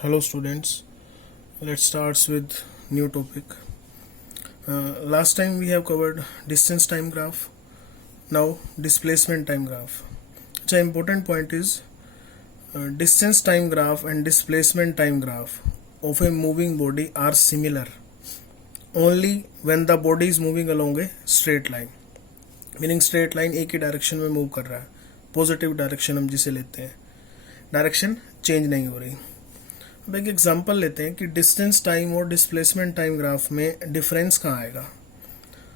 Hello students, let's start with new topic. Last time we have covered distance time graph, now displacement time graph. The important point is distance time graph and displacement time graph of a moving body are similar only when the body is moving along a straight line. Meaning straight line एक ही direction में move कर रहा है, positive direction हम जिसे लेते हैं, direction change नहीं हो रही. अब एक एग्जांपल लेते हैं कि डिस्टेंस टाइम और डिस्प्लेसमेंट टाइम ग्राफ में डिफरेंस कहाँ आएगा.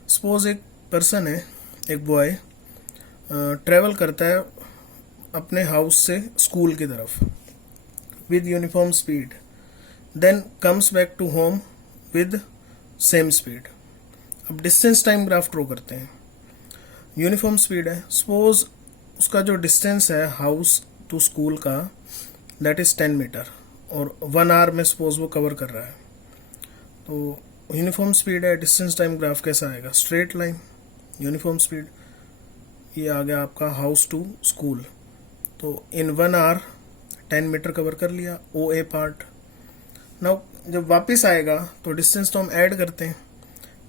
सपोज एक पर्सन है, एक बॉय ट्रेवल करता है अपने हाउस से स्कूल की तरफ with uniform speed, then comes back to home with same speed. अब डिस्टेंस टाइम ग्राफ ड्रॉ करते हैं. यूनिफॉर्म स्पीड है, सपोज उसका जो डिस्टेंस है हाउस टू स्कूल का दैट इज 10 मीटर और 1 आवर में सपोज वो कवर कर रहा है. तो यूनिफॉर्म स्पीड है, डिस्टेंस टाइम ग्राफ कैसा आएगा, स्ट्रेट लाइन. यूनिफॉर्म स्पीड ये आ गया आपका हाउस टू स्कूल, तो इन 1 आवर 10 मीटर कवर कर लिया, ओ ए पार्ट. नाउ जब वापस आएगा तो डिस्टेंस तो हम ऐड करते हैं.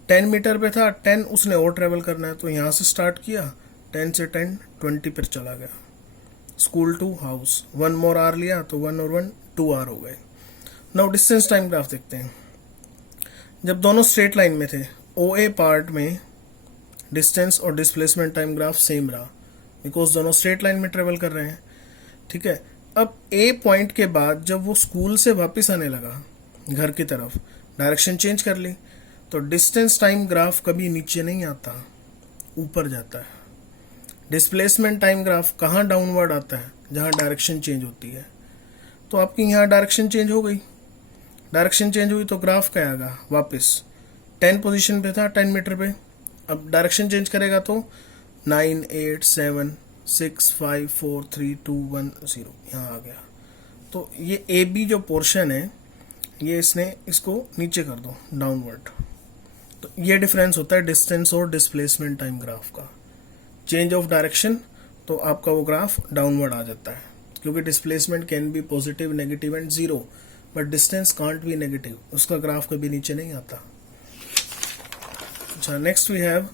10 मीटर पे था, 10 उसने और ट्रेवल करना है, तो यहाँ से स्टार्ट किया, 10 से 10 20 पर चला गया, school to house. 1 more hour लिया तो 1 और 1 2 आवर हो गए. नाउ डिस्टेंस टाइम ग्राफ देखते हैं. जब दोनों स्ट्रेट लाइन में थे, ओ ए पार्ट में डिस्टेंस और डिस्प्लेसमेंट टाइम ग्राफ सेम रहा बिकॉज दोनों स्ट्रेट लाइन में ट्रेवल कर रहे हैं. ठीक है. अब ए पॉइंट के बाद जब वो स्कूल से वापस आने लगा घर की तरफ, डायरेक्शन चेंज कर ली, तो डिस्टेंस टाइम ग्राफ कभी नीचे नहीं आता, ऊपर जाता है. डिस्प्लेसमेंट टाइम ग्राफ कहाँ डाउनवर्ड आता है, जहाँ डायरेक्शन चेंज होती है. तो आपकी यहाँ डायरेक्शन चेंज हो गई, डायरेक्शन चेंज हुई तो ग्राफ क्या आएगा, वापस 10 पोजीशन पे था 10 मीटर पे, अब डायरेक्शन चेंज करेगा तो 9 8 7 6 5 4 3 2 1 0 यहाँ आ गया. तो ये ए बी जो पोर्शन है ये इसने इसको नीचे कर दो, डाउनवर्ड. तो ये डिफरेंस होता है डिस्टेंस और डिस्प्लेसमेंट टाइम ग्राफ का. चेंज ऑफ डायरेक्शन तो आपका वो ग्राफ डाउनवर्ड आ जाता है, क्योंकि displacement can be positive, negative and zero, but distance can't be negative, उसका ग्राफ कभी नीचे नहीं आता. अच्छा, next we have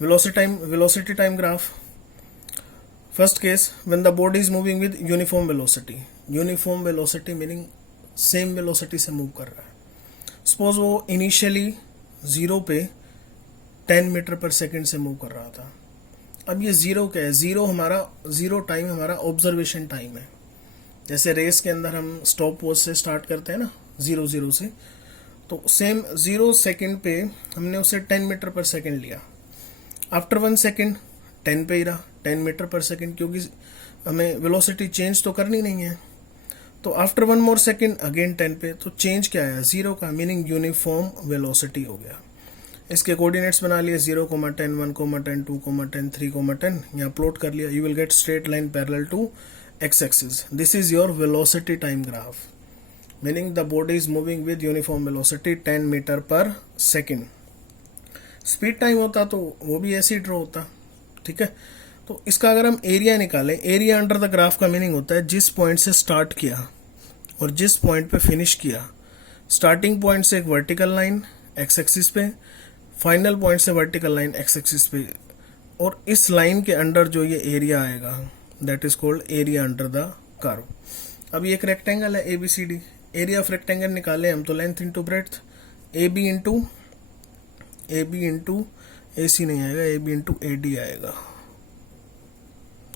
velocity time graph. First case, when the body is moving with uniform velocity. Uniform velocity meaning same velocity से move कर रहा है. सपोज वो इनिशियली 0 पे 10 मीटर पर सेकेंड से मूव कर रहा था. अब ये जीरो क्या है, जीरो टाइम हमारा ऑब्जर्वेशन टाइम है. जैसे रेस के अंदर हम स्टॉप वॉच से स्टार्ट करते हैं ना, 0 से, तो सेम 0 सेकेंड पे हमने उसे 10 मीटर पर सेकेंड लिया. आफ्टर 1 सेकेंड 10 पे ही रहा, 10 मीटर पर सेकेंड, क्योंकि हमें वेलोसिटी चेंज तो करनी नहीं है. तो आफ्टर 1 मोर सेकेंड अगेन 10 पे, तो चेंज क्या आया, 0 का, मीनिंग यूनिफॉर्म वेलोसिटी हो गया. इसके कोऑर्डिनेट्स बना लिए 0, 10, 1, 10, 2, 10, 3, 10, यहाँ प्लॉट कर लिया. You will get straight line parallel to X axis. This is your velocity time graph, meaning the body is moving with uniform velocity 10 metre per second. Speed time होता तो वो भी ऐसे ही ड्रॉ होता. ठीक है. तो इसका अगर हम एरिया निकालें, एरिया अंडर द ग्राफ का मीनिंग होता है जिस पॉइंट से स्टार्ट किया और जिस पॉइंट पे फिनिश किया. स्टार्टिंग पॉइंट से एक वर्टिकल लाइन एक्स एक्सिस पे, फाइनल पॉइंट से वर्टिकल लाइन एक्स एक्सिस पे, और इस लाइन के अंडर जो ये एरिया आएगा that is called area under the curve. अब ये एक रेक्टेंगल है ABCD. एरिया ऑफ रेक्टेंगल निकाले हम तो length into breadth, AB into AC नहीं आएगा, AB इंटू AD आएगा.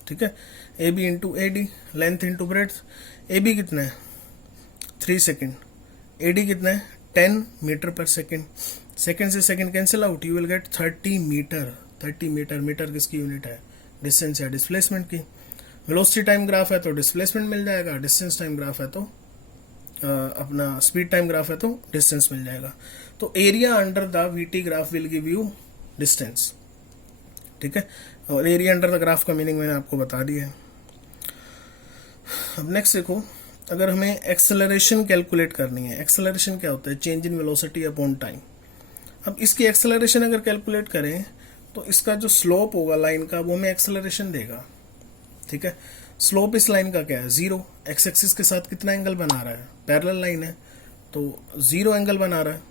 ठीक है. AB into AD, length into breadth. AB कितना है 3 सेकेंड, AD कितना है 10 मीटर पर सेकेंड. सेकेंड से second cancel out, you will get 30 metre. 30 metre, metre किसकी यूनिट है, डिस्टेंस या डिस्प्लेसमेंट की. वेलोसिटी टाइम ग्राफ है तो डिस्प्लेसमेंट मिल जाएगा, डिस्टेंस टाइम ग्राफ है तो अपना स्पीड टाइम ग्राफ है तो डिस्टेंस मिल जाएगा. तो area under the VT graph will give you distance. ठीक है. और एरिया अंडर द ग्राफ का मीनिंग मैंने आपको बता दिया है. अब नेक्स्ट देखो, अगर हमें एक्सेलरेशन कैलकुलेट करनी है. एक्सेलरेशन क्या होता है, change in velocity upon time. अब इसकी एक्सेलरेशन अगर कैलकुलेट करें तो इसका जो स्लोप होगा लाइन का वो हमें एक्सेलरेशन देगा. ठीक है. स्लोप इस लाइन का क्या है, 0। एक्स एक्सिस के साथ कितना एंगल बना रहा है, पैरेलल लाइन है, तो 0 एंगल बना रहा है,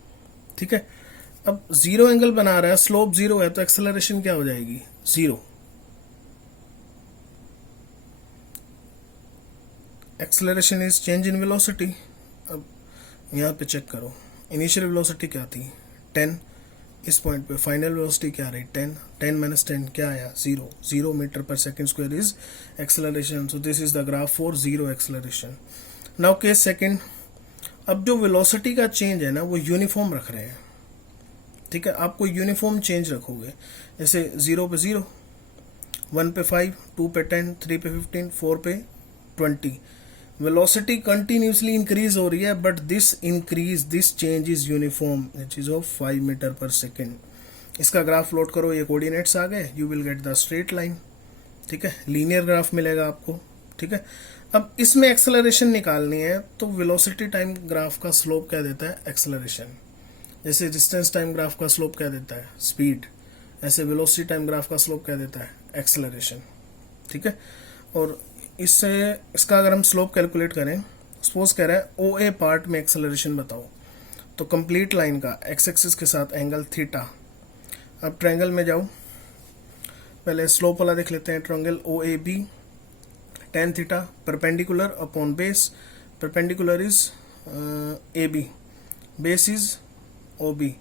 ठीक है। अब 0 एंगल बना रहा है, स्लोप 0 है, तो एक्सेलरेशन क्या हो जाएगी, 0। Acceleration is change in velocity. अब यहाँ पे चेक करो, इनिशियल वेलोसिटी क्या थी 10, इस पॉइंट पे फाइनल वेलोसिटी क्या रही 10, 10 माइनस 10 क्या आया 0, 0 metre per second square is acceleration. So this is the graph for 0 acceleration. Now case second, अब जो वेलोसिटी का चेंज है ना वो यूनिफॉर्म रख रहे हैं, ठीक है। आपको यूनिफॉर्म चेंज रखोगे, जैसे 0 पे 0, 1 पे 5, 2 पे 10, 3 पे 15, 4 पे 20। वेलोसिटी कंटिन्यूसली इंक्रीज हो रही है, but this change is uniform, which is of 5 metre per second. इसका ग्राफ प्लॉट करो, ये कोऑर्डिनेट्स आ गए, you will get the straight line, ठीक है। लीनियर ग्राफ मिलेगा आपको, ठीक है। अब इसमें एक्सेलरेशन निकालनी है, तो वेलोसिटी टाइम ग्राफ का स्लोप क्या देता है, एक्सेलरेशन। जैसे डिस्टेंस टाइम ग्राफ का स्लोप क्या देता है, स्पीड, ऐसे वेलोसिटी टाइम ग्राफ का स्लोप क्या देता है, एक्सेलरेशन, ठीक है। और इससे इसका अगर हम स्लोप कैलकुलेट करें, सपोज कह रहा है ओ ए पार्ट में एक्सेलरेशन बताओ, तो कंप्लीट लाइन का एक्स एक्सिस के साथ एंगल थीटा। अब ट्रायंगल में जाओ, पहले स्लोप वाला देख लेते हैं, triangle O A B, tan theta perpendicular upon base, perpendicular is A B, base is O B.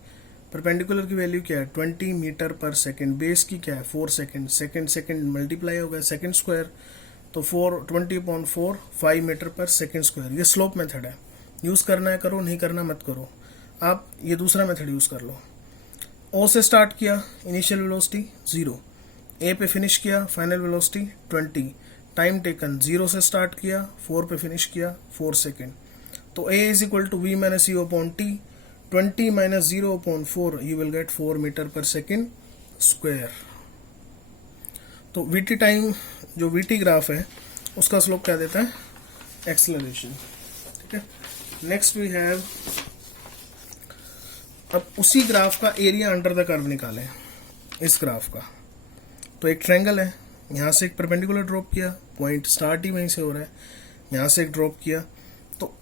Perpendicular की वैल्यू क्या है 20 मीटर पर सेकेंड, बेस की क्या है 4 सेकेंड, सेकेंड मल्टीप्लाई हो गया सेकेंड स्क्वायर, तो 20/4 5 मीटर पर सेकेंड स्क्वायर। ये स्लोप मेथड है, यूज करना है करो, नहीं करना मत करो। आप ये दूसरा मेथड यूज कर लो। ओ से स्टार्ट किया, इनिशियल वेलोसिटी 0, ए पे फिनिश किया, फाइनल वेलोसिटी 20, टाइम टेकन 0 से स्टार्ट किया, 4 पे फिनिश किया 4 सेकेंड। तो a is equal to v minus u upon t, 20 minus 0/4 you will get 4 meter per second square. तो वीटी टाइम जो वीटी ग्राफ है उसका स्लोप क्या देता है, एक्सेलरेशन, ठीक है। नेक्स्ट वी हैव, अब उसी ग्राफ का एरिया अंडर द कर्व निकालें, इस ग्राफ का। तो एक ट्रायंगल है, यहाँ से एक परपेंडिकुलर ड्रॉप किया, पॉइंट स्टार्ट ही वहीं से हो रहा है, यहाँ से एक ड्रॉप किया,